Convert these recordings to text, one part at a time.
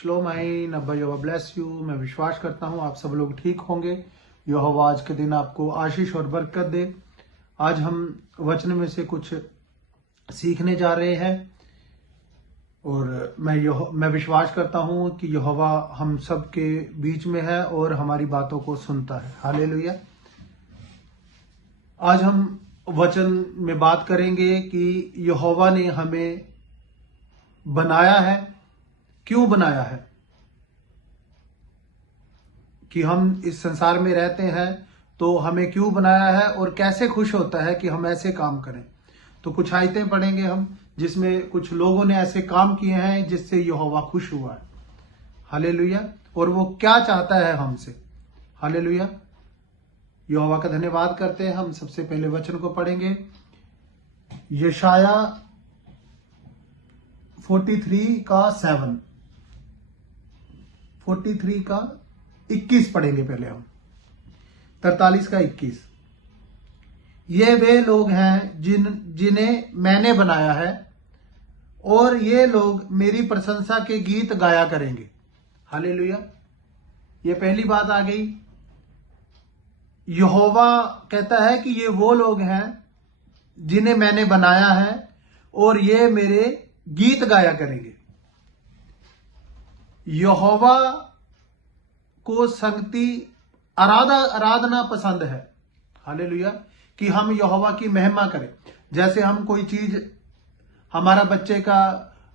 श्लोम आइन अब्बा यहोवा bless you. मैं विश्वास करता हूँ आप सब लोग ठीक होंगे। यहोवा आज के दिन आपको आशीष और बरकत दे। आज हम वचन में से कुछ सीखने जा रहे हैं और मैं विश्वास करता हूँ कि यहोवा हम सब के बीच में है और हमारी बातों को सुनता है। हालेलुया। आज हम वचन में बात करेंगे कि यहोवा ने हमें बनाया है, क्यों बनाया है, कि हम इस संसार में रहते हैं तो हमें क्यों बनाया है और कैसे खुश होता है कि हम ऐसे काम करें। तो कुछ आयतें पढ़ेंगे हम जिसमें कुछ लोगों ने ऐसे काम किए हैं जिससे यहोवा खुश हुआ है। हालेलुया। और वो क्या चाहता है हमसे। हालेलुया। यहोवा का धन्यवाद करते हैं। हम सबसे पहले वचन को पढ़ेंगे। यशाया 43 का 7, 43 का 21 पढ़ेंगे पहले हम। 43 का 21। ये वे लोग हैं जिन्हें मैंने बनाया है और ये लोग मेरी प्रशंसा के गीत गाया करेंगे। हालेलुया। ये पहली बात आ गई। यहोवा कहता है कि ये वो लोग हैं जिन्हें मैंने बनाया है और ये मेरे गीत गाया करेंगे। यहोवा को संगति आराधना पसंद है। हालेलुया। कि हम यहोवा की महिमा करें। जैसे हम कोई चीज, हमारा बच्चे का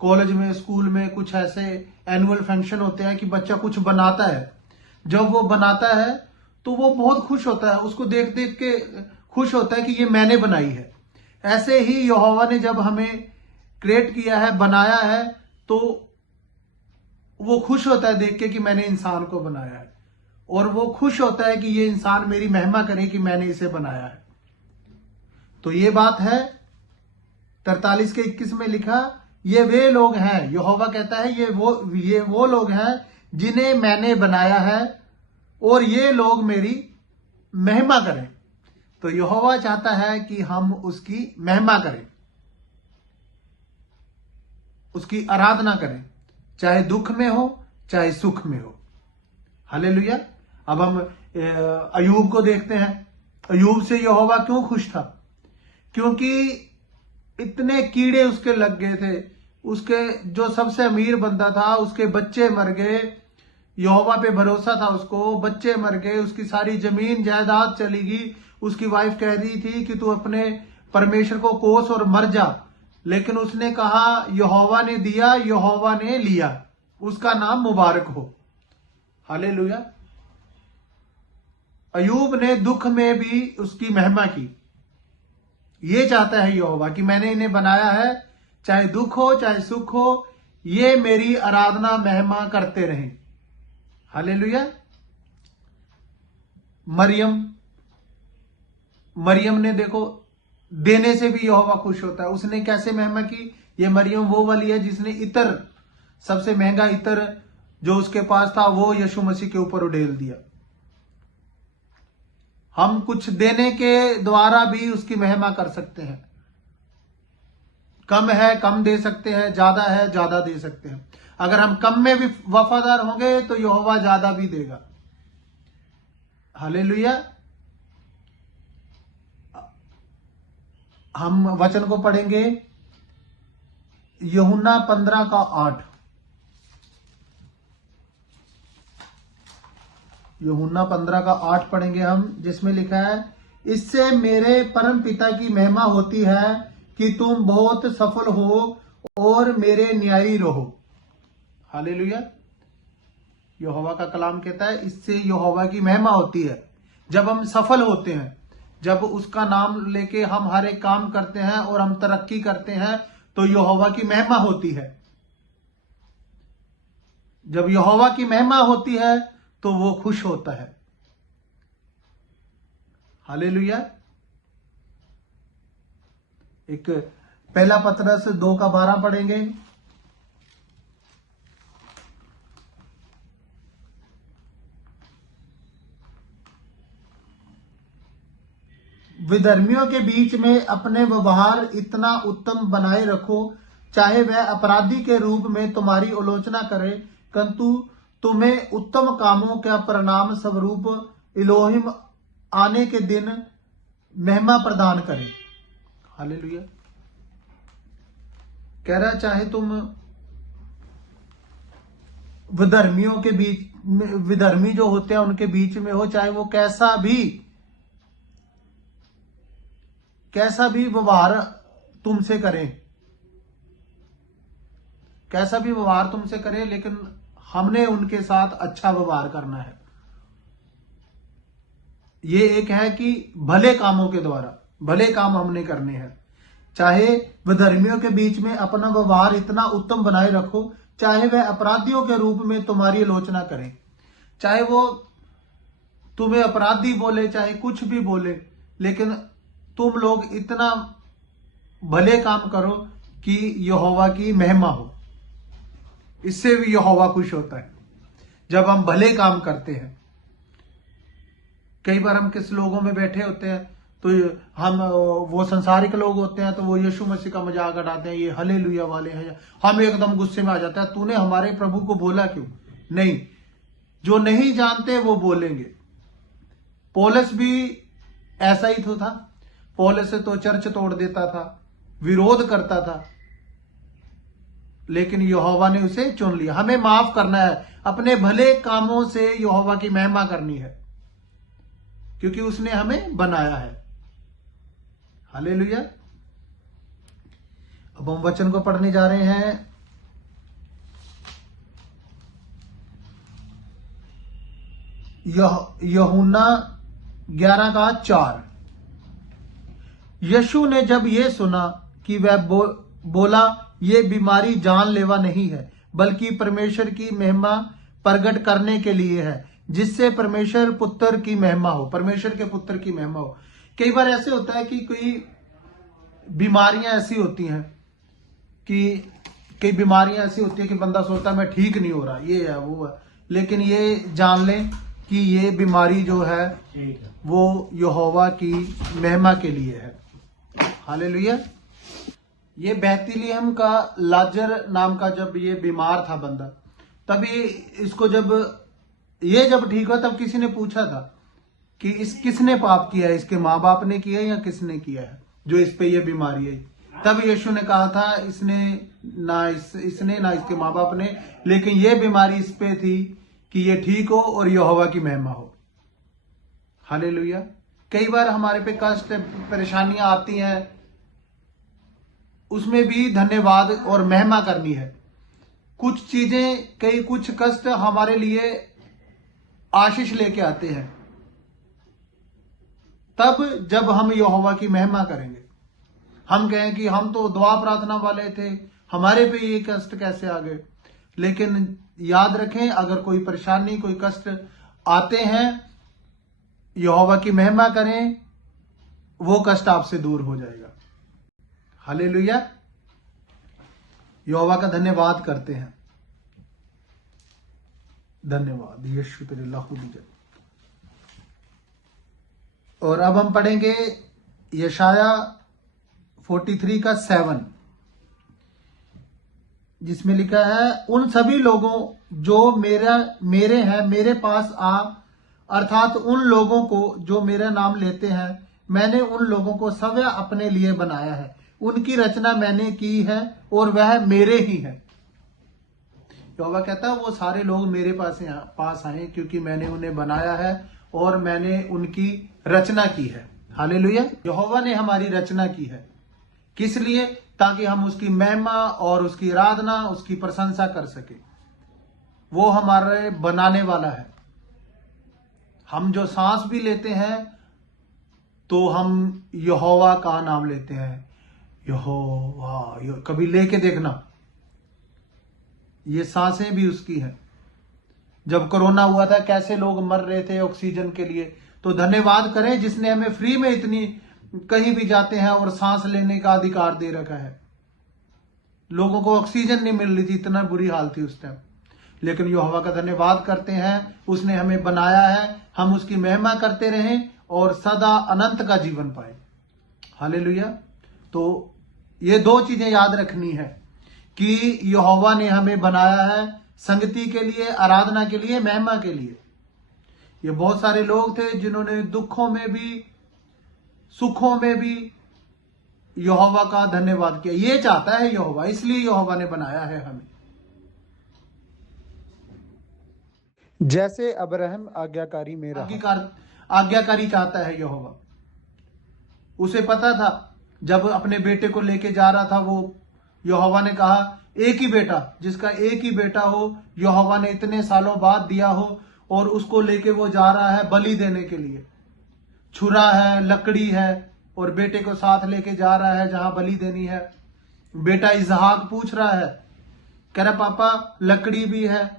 कॉलेज में, स्कूल में कुछ ऐसे एनुअल फंक्शन होते हैं कि बच्चा कुछ बनाता है। जब वो बनाता है तो वो बहुत खुश होता है, उसको देख देख के खुश होता है कि ये मैंने बनाई है। ऐसे ही यहोवा ने जब हमें क्रिएट किया है, बनाया है, तो वो खुश होता है देख के कि मैंने इंसान को बनाया है और वो खुश होता है कि ये इंसान मेरी महिमा करे कि मैंने इसे बनाया है। तो ये बात है। 43 के 21 में लिखा, ये वे लोग हैं, यहोवा कहता है ये वो लोग हैं जिन्हें मैंने बनाया है और ये लोग मेरी महिमा करें। तो यहोवा चाहता है कि हम उसकी महिमा करें, उसकी आराधना करें, चाहे दुख में हो चाहे सुख में हो। हालेलुया। अब हम अयूब को देखते हैं। अयूब से यहोवा क्यों खुश था? क्योंकि इतने कीड़े उसके लग गए थे। उसके जो सबसे अमीर बंदा था, उसके बच्चे मर गए। यहोवा पे भरोसा था उसको, बच्चे मर गए, उसकी सारी जमीन जायदाद चली गई। उसकी वाइफ कह रही थी कि तू अपने परमेश्वर को कोस और मर जा, लेकिन उसने कहा यहोवा ने दिया, यहोवा ने लिया, उसका नाम मुबारक हो। हालेलुया। अयूब ने दुख में भी उसकी महिमा की। ये चाहता है यहोवा कि मैंने इन्हें बनाया है, चाहे दुख हो चाहे सुख हो, ये मेरी आराधना महिमा करते रहें। हालेलुया। मरियम ने देखो, देने से भी यहोवा खुश होता है। उसने कैसे महिमा की? ये मरियम वो वाली है जिसने इतर, सबसे महंगा इतर जो उसके पास था वो यीशु मसीह के ऊपर उड़ेल दिया। हम कुछ देने के द्वारा भी उसकी महिमा कर सकते हैं। कम है कम दे सकते हैं, ज्यादा है ज्यादा दे सकते हैं। अगर हम कम में भी वफादार होंगे तो यहोवा ज्यादा भी देगा। हालेलुया। हम वचन को पढ़ेंगे। यूहन्ना 15 का 8। यूहन्ना 15 का 8 पढ़ेंगे हम, जिसमें लिखा है, इससे मेरे परम पिता की महिमा होती है कि तुम बहुत सफल हो और मेरे न्यायी रहो। हालेलुया। यहोवा का कलाम कहता है इससे यहोवा की महिमा होती है। जब हम सफल होते हैं, जब उसका नाम लेके हम हर एक काम करते हैं और हम तरक्की करते हैं, तो यहोवा की महिमा होती है। जब यहोवा की महिमा होती है तो वो खुश होता है। हालेलुया। एक पहला पतरस 2 का 12 पढ़ेंगे। विधर्मियों के बीच में अपने व्यवहार इतना उत्तम बनाए रखो, चाहे वह अपराधी के रूप में तुम्हारी आलोचना करे, किंतु तुम्हें उत्तम कामों का परिणाम स्वरूप इलोहिम आने के दिन महिमा प्रदान करे। हालेलुया। कह रहा चाहे तुम विधर्मियों के बीच, विधर्मी जो होते हैं उनके बीच में हो, चाहे वो कैसा भी व्यवहार तुमसे करें, कैसा भी व्यवहार तुमसे करें, लेकिन हमने उनके साथ अच्छा व्यवहार करना है। ये एक है कि भले कामों के द्वारा भले काम हमने करने हैं। चाहे विधर्मियों के बीच में अपना व्यवहार इतना उत्तम बनाए रखो, चाहे वह अपराधियों के रूप में तुम्हारी आलोचना करें, चाहे वो तुम्हें अपराधी बोले, चाहे कुछ भी बोले, लेकिन तुम लोग इतना भले काम करो कि यहोवा की महिमा हो। इससे भी यहोवा खुश होता है जब हम भले काम करते हैं। कई बार हम किस लोगों में बैठे होते हैं तो हम, वो संसारिक लोग होते हैं तो वो यीशु मसीह का मजाक उड़ाते हैं, ये हालेलुया वाले हैं। हम एकदम गुस्से में आ जाता है, तूने हमारे प्रभु को बोला क्यों? नहीं, जो नहीं जानते वो बोलेंगे। पौलुस भी ऐसा ही तो था। पौलुस तो चर्च तोड़ देता था, विरोध करता था, लेकिन यहोवा ने उसे चुन लिया। हमें माफ करना है, अपने भले कामों से यहोवा की महिमा करनी है, क्योंकि उसने हमें बनाया है। हालेलुया। अब हम वचन को पढ़ने जा रहे हैं। यूहन्ना 11:4। यीशु ने जब यह सुना कि वह बोला, ये बीमारी जानलेवा नहीं है, बल्कि परमेश्वर की महिमा प्रकट करने के लिए है, जिससे परमेश्वर पुत्र की महिमा हो, परमेश्वर के पुत्र की महिमा हो। कई बार ऐसे होता है कि कोई बीमारियां ऐसी होती हैं कि बंदा सोचता है मैं ठीक नहीं हो रहा, ये है वो है, लेकिन ये जान लें कि ये बीमारी जो है वो यहोवा की महिमा के लिए है। हालेलुया। ये बैतलहम का लाजर नाम का जब ये बीमार था बंदा, तभी इसको जब ठीक हुआ, तब किसी ने पूछा था कि किसने पाप किया है, इसके माँ बाप ने किया है या किसने किया है जो इस पे ये बीमारी है। तब यीशु ने कहा था इसने ना इसके माँ बाप ने, लेकिन ये बीमारी इस पे थी कि ये ठीक हो और यहोवा की महिमा हो। हालेलुया। कई बार हमारे पे कष्ट परेशानियां आती हैं, उसमें भी धन्यवाद और महिमा करनी है। कुछ कष्ट हमारे लिए आशीष लेके आते हैं, तब जब हम यहोवा की महिमा करेंगे। हम कहें कि हम तो दुआ प्रार्थना वाले थे, हमारे पे ये कष्ट कैसे आ गए। लेकिन याद रखें, अगर कोई परेशानी, कोई कष्ट आते हैं, यहोवा की महिमा करें, वो कष्ट आपसे दूर हो जाएगा। हालेलुया। यहोवा का धन्यवाद करते हैं। धन्यवाद यीशु तेरे लाखों जय। और अब हम पढ़ेंगे यशाया 43:7, जिसमें लिखा है, उन सभी लोगों जो मेरे हैं मेरे पास आ, अर्थात उन लोगों को जो मेरा नाम लेते हैं। मैंने उन लोगों को स्वयं अपने लिए बनाया है, उनकी रचना मैंने की है और वह मेरे ही है। यहोवा कहता है वो सारे लोग मेरे पास आए क्योंकि मैंने उन्हें बनाया है और मैंने उनकी रचना की है। हालेलुया। यहोवा ने हमारी रचना की है, किस लिए? ताकि हम उसकी महिमा और उसकी आराधना, उसकी प्रशंसा कर सके। वो हमारे बनाने वाला है। हम जो सांस भी लेते हैं तो हम यहोवा का नाम लेते हैं। यहोवा, कभी लेके देखना, ये सांसें भी उसकी हैं। जब कोरोना हुआ था, कैसे लोग मर रहे थे ऑक्सीजन के लिए, तो धन्यवाद करें जिसने हमें फ्री में इतनी, कहीं भी जाते हैं और सांस लेने का अधिकार दे रखा है। लोगों को ऑक्सीजन नहीं मिल रही थी, इतना बुरी हाल थी उस टाइम, लेकिन यहोवा का धन्यवाद करते हैं, उसने हमें बनाया है, हम उसकी महिमा करते रहें और सदा अनंत का जीवन पाए। हालेलुया। तो ये दो चीजें याद रखनी है कि यहोवा ने हमें बनाया है, संगति के लिए, आराधना के लिए, महिमा के लिए। ये बहुत सारे लोग थे जिन्होंने दुखों में भी, सुखों में भी यहोवा का धन्यवाद किया। ये चाहता है यहोवा, इसलिए यहोवा ने बनाया है हमें। जैसे अब्राहम आज्ञाकारी में रहा। आज्ञाकारी चाहता है यहोवा। उसे पता था जब अपने बेटे को लेके जा रहा था, वो यहोवा ने कहा एक ही बेटा, जिसका एक ही बेटा हो, यहोवा ने इतने सालों बाद दिया हो, और उसको लेके वो जा रहा है बलि देने के लिए। छुरा है, लकड़ी है, और बेटे को साथ लेके जा रहा है जहां बलि देनी है। बेटा इसहाक पूछ रहा है, कह रहा पापा लकड़ी भी है,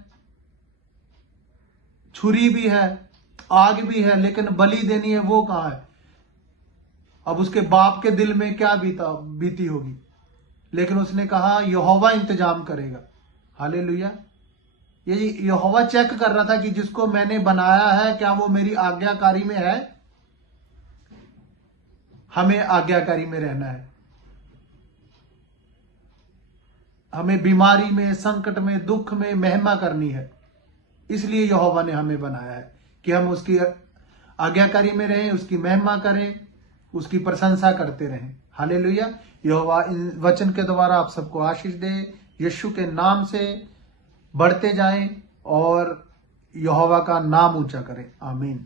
छुरी भी है, आग भी है, लेकिन बलि देनी है, वो कहां है। अब उसके बाप के दिल में क्या बीती होगी, लेकिन उसने कहा यहोवा इंतजाम करेगा। हालेलुया। ये यहोवा चेक कर रहा था कि जिसको मैंने बनाया है क्या वो मेरी आज्ञाकारी में है। हमें आज्ञाकारी में रहना है। हमें बीमारी में, संकट में, दुख में महिमा करनी है। इसलिए यहोवा ने हमें बनाया है कि हम उसकी आज्ञाकारी में रहें, उसकी महिमा करें, उसकी प्रशंसा करते रहें। हालेलुया। यहोवा इन वचन के द्वारा आप सबको आशीष दे। यीशु के नाम से बढ़ते जाएं और यहोवा का नाम ऊंचा करें। आमीन।